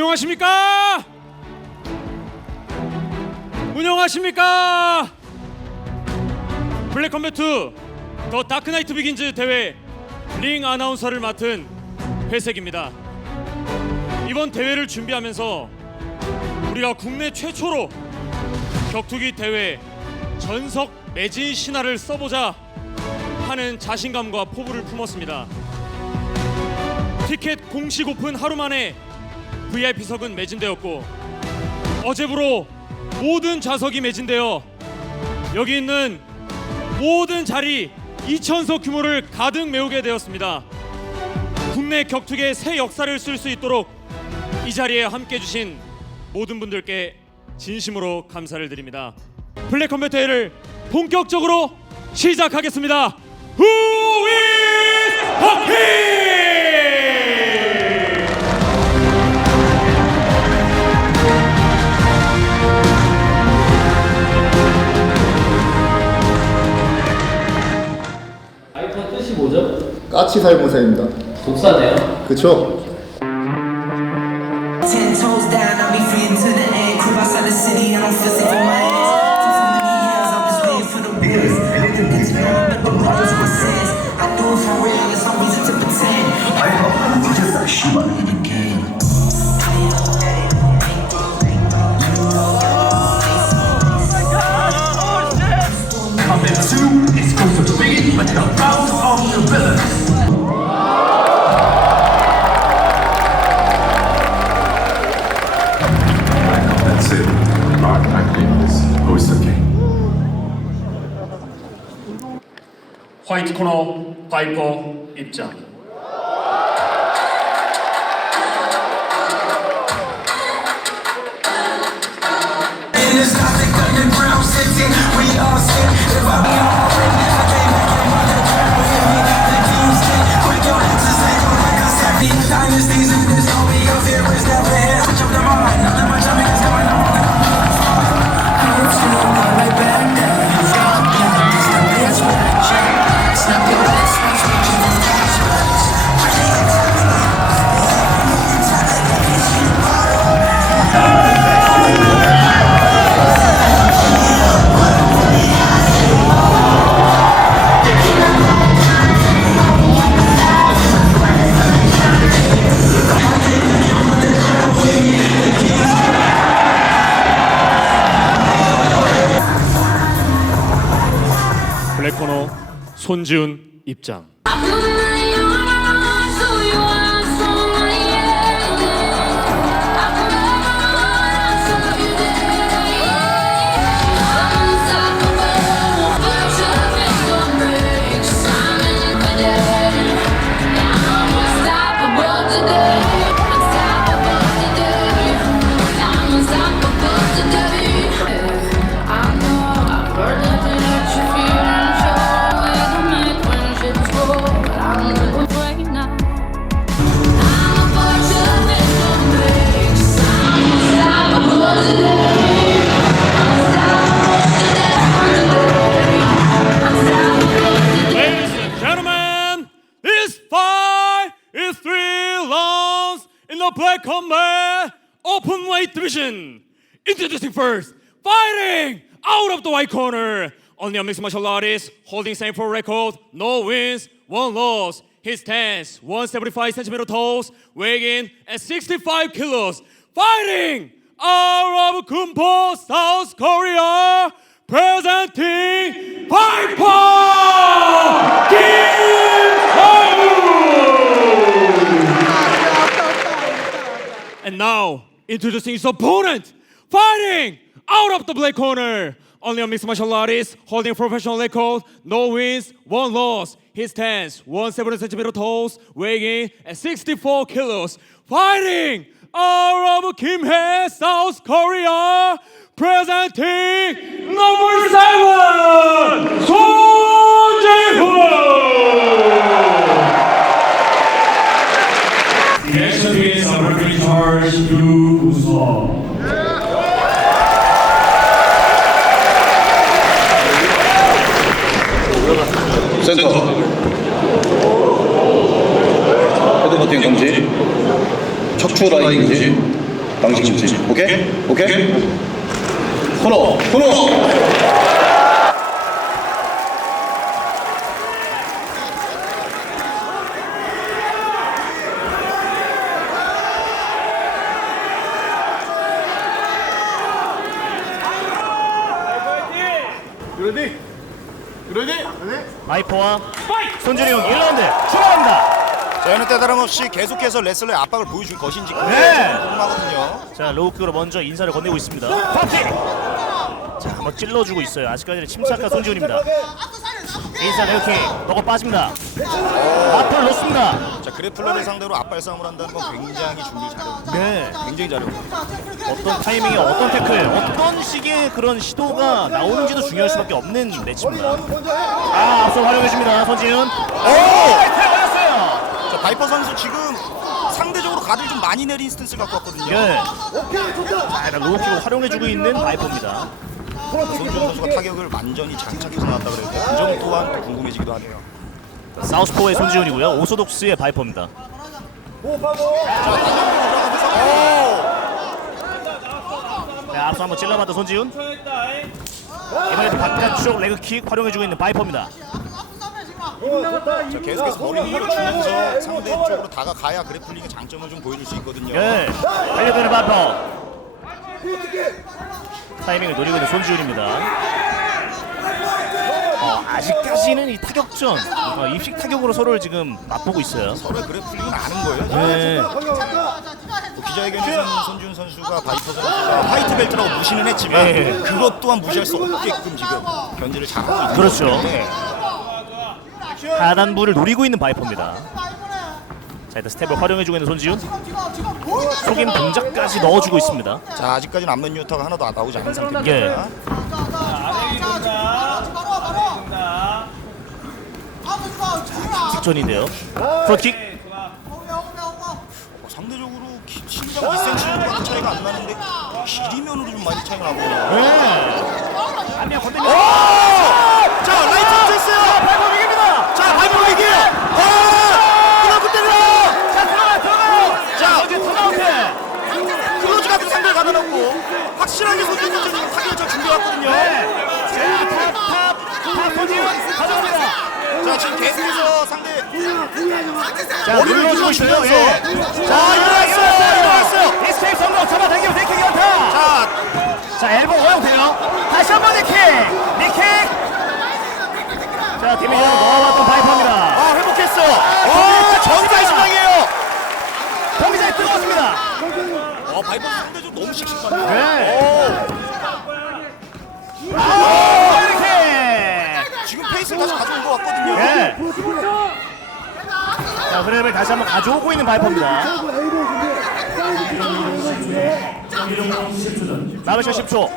운영하십니까? 운영하십니까? 블랙컴뱃2 더 다크나이트 비긴즈 대회 링 아나운서를 맡은 회색입니다. 이번 대회를 준비하면서 우리가 국내 최초로 격투기 대회 전석 매진 신화를 써보자 하는 자신감과 포부를 품었습니다. 티켓 공식 오픈 하루 만에 VIP석은 매진되었고 어제부로 모든 좌석이 매진되어 여기 있는 모든 자리 2,000석 규모를 가득 메우게 되었습니다. 국내 격투기의 새 역사를 쓸 수 있도록 이 자리에 함께해 주신 모든 분들께 진심으로 감사를 드립니다. 블랙컴뱃 대회를 본격적으로 시작하겠습니다. Who is hockey? 아이콘 뜻이 뭐죠? 까치 살모사입니다. 독사네요. 그쵸? Ten toes down, I'll be free until the end. Creep outside the city, I don't feel safe in my hands. For so many years, I'm just waiting for the bills. Looking into but the mothers my sins. I do it for real, it's no reason to pretend. We just like Shiba in the game. Coming to exclusive biggie, but the bounce of the villains. That's it. Mark McDaniels, host of game. 화이트 코너 파이퍼 입장. In this toxic underground city, we all sit. If I be all in, I came back and run the trap with me. The team stick, quick your answers, they go like a savvy. Dynasties in this hobby, your fear is never here. Switch up the mind, nothing much of it is going on. I'm still going right back there. It's the bitch back, snap your ass, switch your flashbacks. 블랙코너 손지훈 입장. Ladies and gentlemen, this fight is 3 rounds in the Black Combat Open Weight Division. Introducing first, fighting out of the white corner, only a mixed martial artist holding same for record, no wins, 1 loss. His stance, 175 centimeter tall, weighing at 65 kilos. Fighting out of Gumpo, South Korea, presenting Piper Kim Hong-woo. And now, introducing his opponent, fighting out of the black corner, only a mixed martial artist holding professional record, no wins, 1 loss. His stance, 170 centimeter tall, weighing at 64 kilos. Fighting out of Kimhae, South Korea, presenting number 7, Son Jae-hoon. Next against our referee in charge, Yu Woo-sung. 센터 헤드버팅 금지 척추 라인 금지 방식 주지. 오케이? 오케이? 코너! 바이퍼와 손준이 형 1라운드 출발합니다. 저희는 때다름없이 계속해서 레슬러의 압박을 보여줄 것인지 궁금하거든요. 자, 로우킥으로 먼저 인사를 건네고 있습니다. 파티! 자, 한번 찔러주고 있어요. 아직까지는 침착한 손지훈입니다. 인사 레어킥 너고 빠집니다. 앞을 놓습니다. 자, 그래플러를 상대로 압발 싸움을 한다는 건 굉장히 준비 잘해요. 네. 굉장히 잘해요. 어떤 타이밍에 어떤 태클, 어떤 식의 그런 시도가 나오는지도 중요할 수밖에 없는 매치입니다. 아, 앞서 활용해줍니다. 손지훈. 걸렸어요. 자, 바이퍼 선수 지금 상대적으로 가드를 좀 많이 내린 스탠스를 갖고 왔거든요. 예. 자, 일단 로우킥을 활용해주고 있는 바이퍼입니다. 손준 선수가 타격을 완전히 장착해서 나왔다 그래요. 그 점 또한 또 궁금해지기도 하네요. 사우스포의 손지훈이고요. 오소독스의 바이퍼입니다. 네, 앞서 한번 찔러봤던 손지훈. 이번에도 바깥쪽 레그킥 활용해주고 있는 바이퍼입니다. 자, 계속해서 머리 흔들어주면서 상대 쪽으로 다가가야 그래플링의 장점을 좀 보여줄 수 있거든요. 예, 달려드는 바이퍼. 타이밍을 노리고 있는 손지훈입니다. 아직까지는 이 타격전, 입식 타격으로 서로를 지금 맛보고 있어요. 서로의 그래플링은 아는 거예요. 네. 뭐 기자회견에서는 손준 선수가 바이퍼 선수가 화이트 벨트라고 무시는 했지만 네. 그것 또한 무시할 수 없게끔 지금 견제를 잘하고 있는 그렇죠. 거기 때문에 하단부를 노리고 있는 바이퍼입니다. 자, 일단 스텝을 활용해주고 있는 손지훈. 속임 동작까지 넣어주고 있습니다. 자, 아직까지는 앞면 뉴타가 하나도 안 나오지 않은 상태입니다. 예. 직전인데요. 프로킥. 상대적으로 신장 2cm 차이가 안 나는데 길이면으로 좀 많이 차이가 나거든요. 네. 안면 건드립니다. 자, 라이트 됐어요. 바이퍼 이깁니다. 자, 바이퍼 위기. 클로즈 때려. 자, 들어가요. 자, 어제 터나운트. 클로즈 가도 상대를 가둬놓고 확실하게 손준 선수 지금 타격을 잘 준비해왔거든요. 자, 탑 손지훈 가져갑니다. 자, 지금 계속해서 상대 자, 머리를 눌러주고 주면서 있어요. 예. 자, 일어났어요. 에스케이프 성공. 잡아당기고 네킥 연타. 자, 자, 엘보 허용돼요. 다시 한번 니킥. 자, 데미지 넣어봤던 바이퍼입니다. 회복했어. 전달 순간이에요. 경기장이 뜨거웠습니다. 바이퍼 상대적으로 너무 씩씩하네요. 네. 이렇게. 지금 페이스를 다시 가져온 것 같거든요. 네. 자, 흐름을 다시 한번 가져오고 있는 바이퍼입니다. 남은 시간 10초.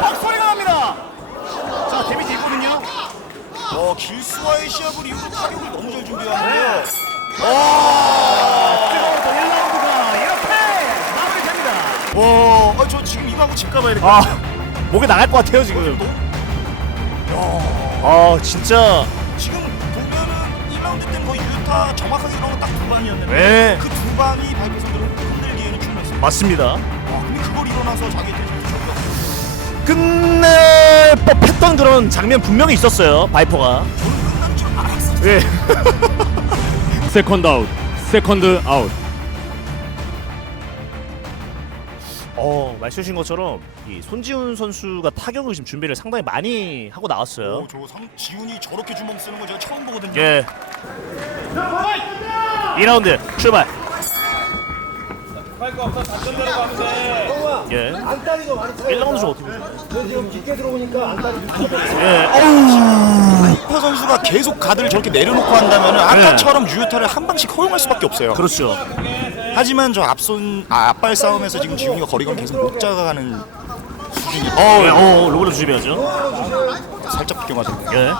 빡 소리가 납니다. 자, 데미지 있거든요. 길수와의 시합을 이후로 타격을 너무 잘 준비하는데요. 뜨거웠던 1라운드가 이렇게 마무리됩니다. 저 지금 이거하고 집 가봐야 될 것 아, 같아요. 목에 나갈 것 같아요 지금. 진짜. 지금 보면은 1라운드 때는 거의 유타 정확하게 들어온 건 딱 두 방이었는데 네. 그 두 방이 바이퍼 선수를 흔들기에는 충분했습니다. 맞습니다. 근데 그걸 일어나서 자기들 끝낼 법했던 그런 장면 분명히 있었어요. 바이퍼가. 끝난 줄 알았어요. 예. 세컨드 아웃, 세컨드 아웃. 말씀하신 것처럼 이 손지훈 선수가 타격을 지금 준비를 상당히 많이 하고 나왔어요. 지훈이 저렇게 주먹 쓰는 거 제가 처음 보거든요. 예. 2라운드 출발. 예. 1라운드 좀 어떻게 보세요? 예. 바이퍼 선수가 계속 가드를 저렇게 내려놓고 한다면은 아까처럼 유효타를 한 방씩 허용할 수밖에 없어요. 그렇죠. 하지만 저 앞발 싸움에서 지금 지훈이가 거리감 계속 못 잡아가는 수준이 로그로 조심해야죠. 살짝 비껴 맞았네요. 예.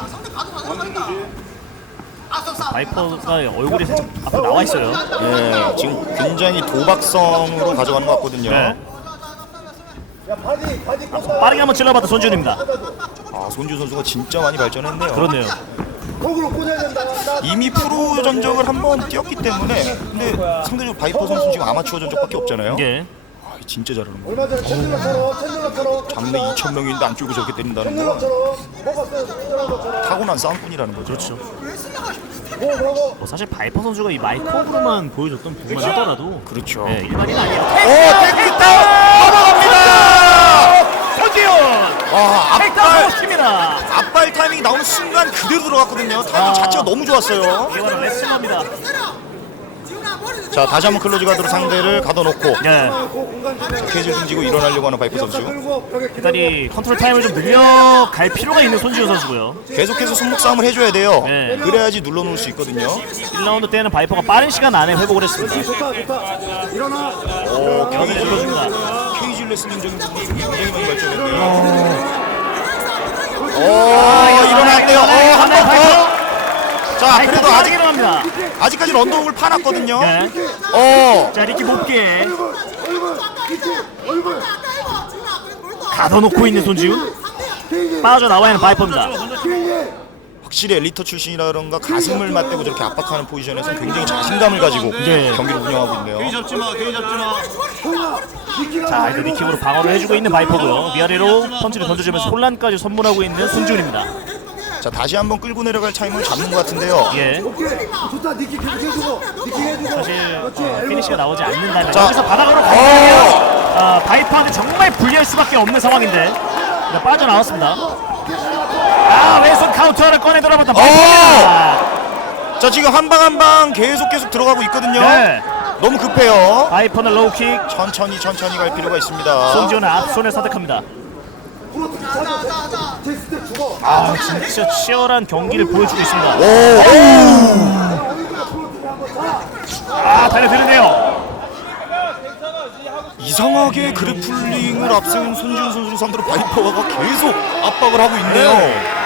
바이퍼가 얼굴이 살짝 앞으로 나와 있어요. 네, 지금 굉장히 도박성으로 가져가는 것 같거든요. 네. 빠르게 한번 찔러봤다 손준입니다. 손준 선수가 진짜 많이 발전했네요. 그렇네요. 이미 프로 전적을 한번 뛰었기 때문에 근데 상대적으로 바이퍼 선수 지금 아마추어 전적밖에 없잖아요. 예. 아, 진짜 잘하는 거예요. 장래 2,000명인데 안 쫄고 저렇게 때린다는 건 타고난 싸움꾼이라는 거죠. 그렇죠. 뭐 사실 바이퍼 선수가 이 마이크업으로만 보여줬던 부분만 하더라도 그렇죠. 네, 일반인 아니에요. 오, 택다운 넘어갑니다. 손지훈 와, 택다운 시킵니다. 앞발 타이밍이 나오는 순간 그대로 들어갔거든요. 타이밍 자체가 너무 좋았어요. 이거는 레슬러입니다. 자, 다시 한번 클로즈 가드로 상대를 가둬놓고 네. 케이지를 등지고 일어나려고 하는 바이퍼 선수. 일단 이 컨트롤 타임을 좀 늘려갈 필요가 있는 손지훈 선수고요. 계속해서 손목 싸움을 해줘야 돼요. 네. 그래야지 눌러놓을 수 있거든요. 1라운드 때는 바이퍼가 빠른 시간 안에 회복을 했습니다. 오, 여기 눌러줍니다. 케이지 레슬링적인 부분이 굉장히 많이 발전했네요. 오, 일어났네요. 한 번 더. 자, 그래도 아직까지는 언더훅을 파놨거든요. 네. 자, 리키 높게 가둬놓고 있는 손지훈. 빠져나와야 하는 바이퍼입니다. 확실히 엘리트 출신이라던가 가슴을 맞대고 저렇게 압박하는 포지션에서 굉장히 자신감을 가지고 네. 경기를 운영하고 있네요. 자, 이제 리킥으로 방어를 해주고 있는 바이퍼고요. 위아래로 펀치를 던져주면서 혼란까지 선물하고 있는 손지훈입니다. 자, 다시 한번 끌고 내려갈 타임을 잡는 것 같은데요. 예. 사실 피니시가 나오지 않는다면 자. 여기서 바닥으로 가면 바이퍼한테 정말 불리할 수밖에 없는 상황인데 자, 빠져나왔습니다. 왼손 카운터를 꺼내 돌아봤다. 자, 지금 한 방 한 방 계속 들어가고 있거든요. 네. 너무 급해요. 바이퍼는 로우킥. 천천히 갈 필요가 있습니다. 손지훈은 앞손을 선택합니다. 진짜 치열한 경기를 보여주고 있습니다. 달려드는데요. 이상하게 그래플링을 앞세운 손지훈 선수를 상대로 바이퍼가 계속 압박을 하고 있네요.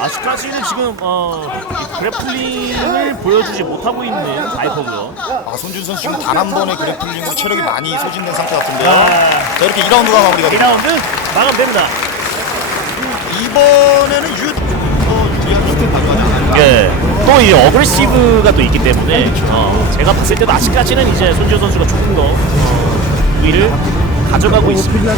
아직까지는 지금 그래플링을 보여주지 못하고 있는 바이퍼고요. 손지훈 선수 지금 단 한 번의 그래플링으로 체력이 많이 소진된 상태 같은데요. 아. 자, 이렇게 2라운드가 마무리가 됩니다. 2라운드 마감됩니다. 이번에는 예. 또 이 어그레시브가 또 있기 때문에 제가 봤을 때도 아직까지는 이제 손지훈 선수가 조금 더 위를 가져가고 있습니다.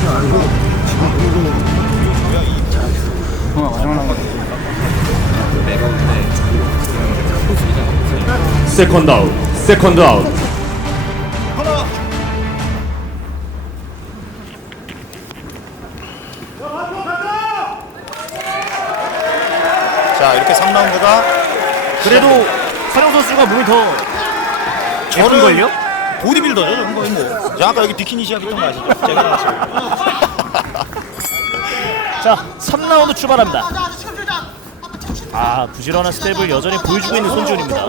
세컨드 아웃. 세컨드 아웃. 자, 이렇게 3라운드가 그래도 서령 선수가 몸이 더 예쁜걸요? 보디빌더죠, 저는 거의 뭐. 자, 아까 여기 비키니 시합했던 거 아시죠? 제가 나왔어요. 자, 3라운드 출발합니다. 부지런한 스텝을 여전히 보여주고 있는 손지훈입니다.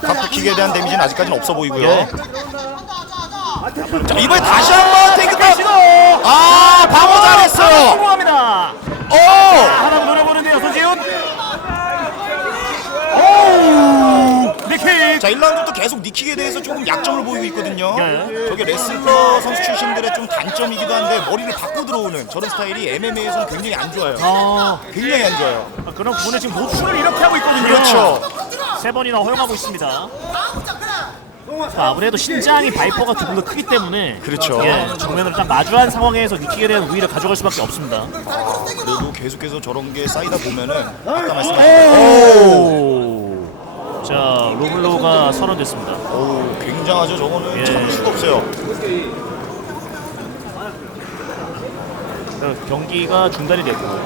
탑킥에 대한 데미지는 아직까지는 없어 보이고요. 예. 자, 이번에 다시 한번 테이크다운. 시도! 방어 잘했어요. 성공합니다. 하나 더 노려보는데요, 손지훈. 니킥. 자, 1라운드부터 계속 니킥에 대해서 조금 약점을 보이고 있거든요. 네. 저게 레슬러 선수 출신들의 좀 단점이기도 한데 머리를 받고 들어오는 저런 스타일이 MMA에서는 굉장히 안 좋아요. 굉장히 안 좋아요. 그런 부분에 지금 노출을 이렇게 하고 있거든요. 그렇죠. 3번이나 허용하고 있습니다. 아무래도 신장이 바이퍼가 조금 더 크기 때문에 그렇죠. 정면으로 딱 마주한 상황에서 니킥에 대한 우위를 가져갈 수밖에 없습니다. 그래도 계속해서 저런 게 쌓이다 보면은 아까 말씀하신 자, 로블로우가 선언됐습니다. 굉장하죠. 저거는 참을 수가 없어요. 경기가 중단이 됐고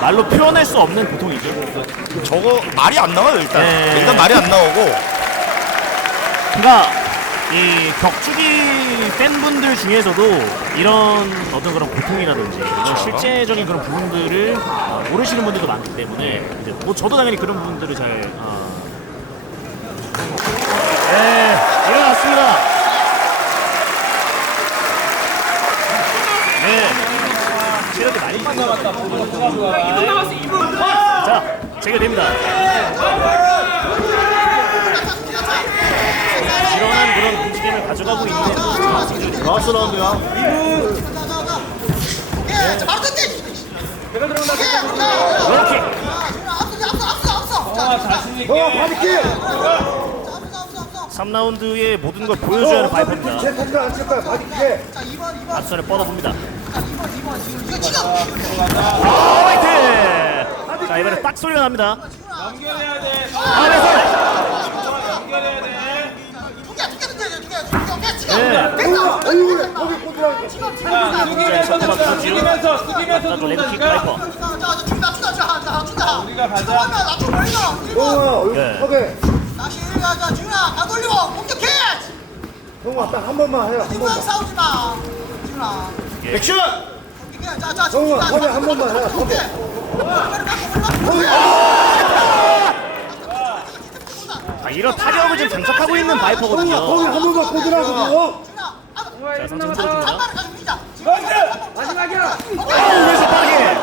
말로 표현할 수 없는 고통이죠. 저거 말이 안 나와요, 일단. 네. 일단 말이 안 나오고. 그러니까 이 격투기 팬분들 중에서도 이런 어떤 그런 고통이라든지 이런 실제적인 그런 부분들을 모르시는 분들도 많기 때문에 이제 뭐 저도 당연히 그런 부분들을 잘 일어났습니다. 체력이 많이 남았다. 자, 재개됩니다. 지런한 그런 움직임을 가져가고 있는 라스트 라운드야. 롤킥. 자신 있게. 3라운드의 모든 걸 보여줘야 하는 바이퍼입니다. 앞선을 뻗어봅니다. 화이트! 자, 이번에 딱 소리가 납니다. 연결해야 돼. 연결해야 돼. 숙이면서 또 레그킥 바이퍼. 우리가 가자. 네. 다시 가자 준아 가 돌리고 공격해. 형아 딱 한 번만 해요. 이번 싸우지 마. 준아. 액션! 자자 형아 허리 한 번만 해요. 자, 이런 타격을 지금 장착하고 있는 바이퍼거든요. 거기 한 번만 꽂으라고. 자, 상승 들어줍니다. 마지막이야. 왼손 빠르게.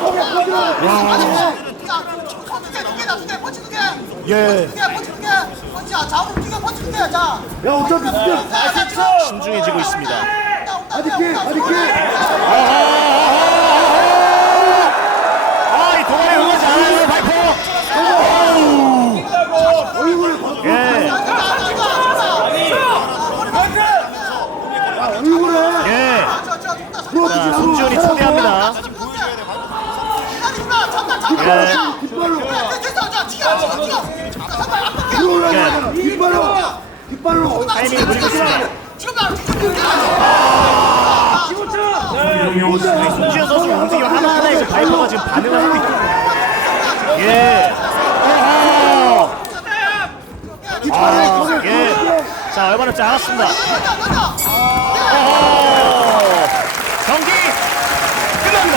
예. 야 어차피 진짜 신중해지고 있습니다. 아디키. 아, 이 동네 응원지 않아요, 바이퍼. 예. 예. 자, 손지훈이 초대합니다. 뒷발로. 타이밍을 노리고 있습니다. 손지훈 선수 움직임 하나하나에 그 바이퍼가 지금 반응을 하고 있거든요. 예. 예. 자, 얼마나 작았습니다. 경기 끝납니다.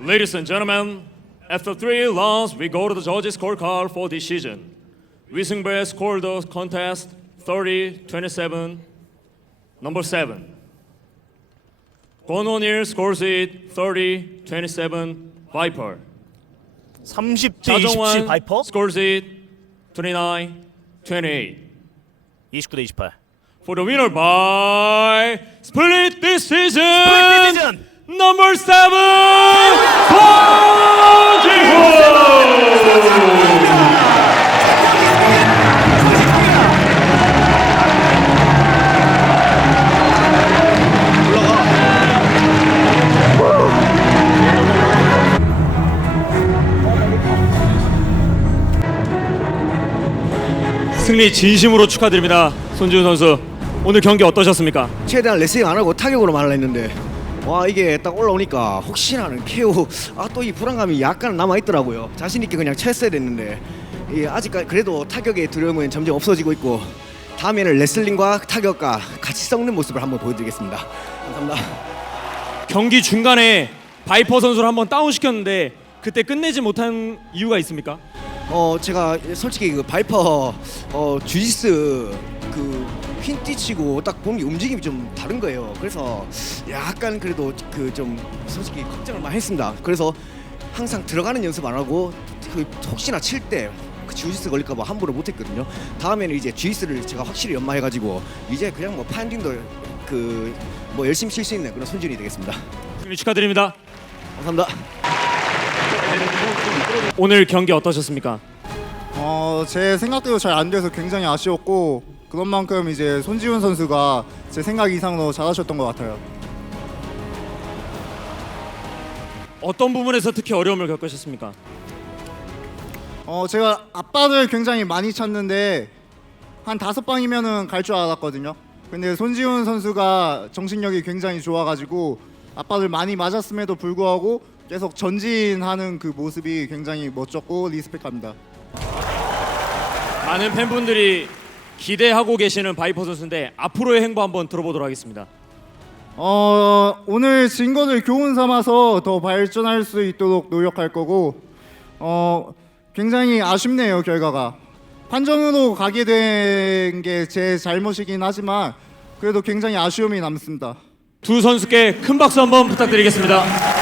Ladies and gentlemen, after 3 rounds, we go to the judges' scorecard for this season. Wisingbe scored the contest 30-27, number 7. Kwon O'Neal scores it 30-27, Viper. 30대 27 자정환 바이퍼, scores it 29-28. 29대 28. For the winner by split decision, 디비전. number 7, 손지훈! 승리 진심으로 축하드립니다. 손지훈 선수, 오늘 경기 어떠셨습니까? 최대한 레슬링 안 하고 타격으로만 하려 했는데 와 이게 딱 올라오니까 혹시나 하는 KO 또 이 불안감이 약간 남아 있더라고요. 자신 있게 그냥 쳤어야 됐는데 아직까지 그래도 타격의 두려움은 점점 없어지고 있고 다음에는 레슬링과 타격과 같이 섞는 모습을 한번 보여드리겠습니다. 감사합니다. 경기 중간에 바이퍼 선수를 한번 다운시켰는데 그때 끝내지 못한 이유가 있습니까? 제가 솔직히 그 바이퍼 주짓수 그 핀티치고 딱 보는 게 움직임이 좀 다른 거예요. 그래서 약간 그래도 그 좀 솔직히 걱정을 많이 했습니다. 그래서 항상 들어가는 연습 안 하고 그 혹시나 칠 때 그 주짓수 걸릴까 봐 함부로 못 했거든요. 다음에는 이제 주짓수를 제가 확실히 연마해 가지고 이제 그냥 뭐 파인딩도 그 뭐 열심히 칠 수 있는 그런 손준이 되겠습니다. 승리 축하드립니다. 감사합니다. 오늘 경기 어떠셨습니까? 제 생각대로 잘 안 돼서 굉장히 아쉬웠고 그런 만큼 이제 손지훈 선수가 제 생각 이상으로 잘하셨던 것 같아요. 어떤 부분에서 특히 어려움을 겪으셨습니까? 제가 앞발을 굉장히 많이 찼는데 한 5방이면은 갈 줄 알았거든요. 근데 손지훈 선수가 정신력이 굉장히 좋아가지고 앞발을 많이 맞았음에도 불구하고 계속 전진하는 그 모습이 굉장히 멋졌고 리스펙합니다. 많은 팬분들이 기대하고 계시는 바이퍼 선수인데 앞으로의 행보 한번 들어보도록 하겠습니다. 오늘 진 것을 교훈 삼아서 더 발전할 수 있도록 노력할 거고 굉장히 아쉽네요. 결과가 판정으로 가게 된 게 제 잘못이긴 하지만 그래도 굉장히 아쉬움이 남습니다. 두 선수께 큰 박수 한번 부탁드리겠습니다.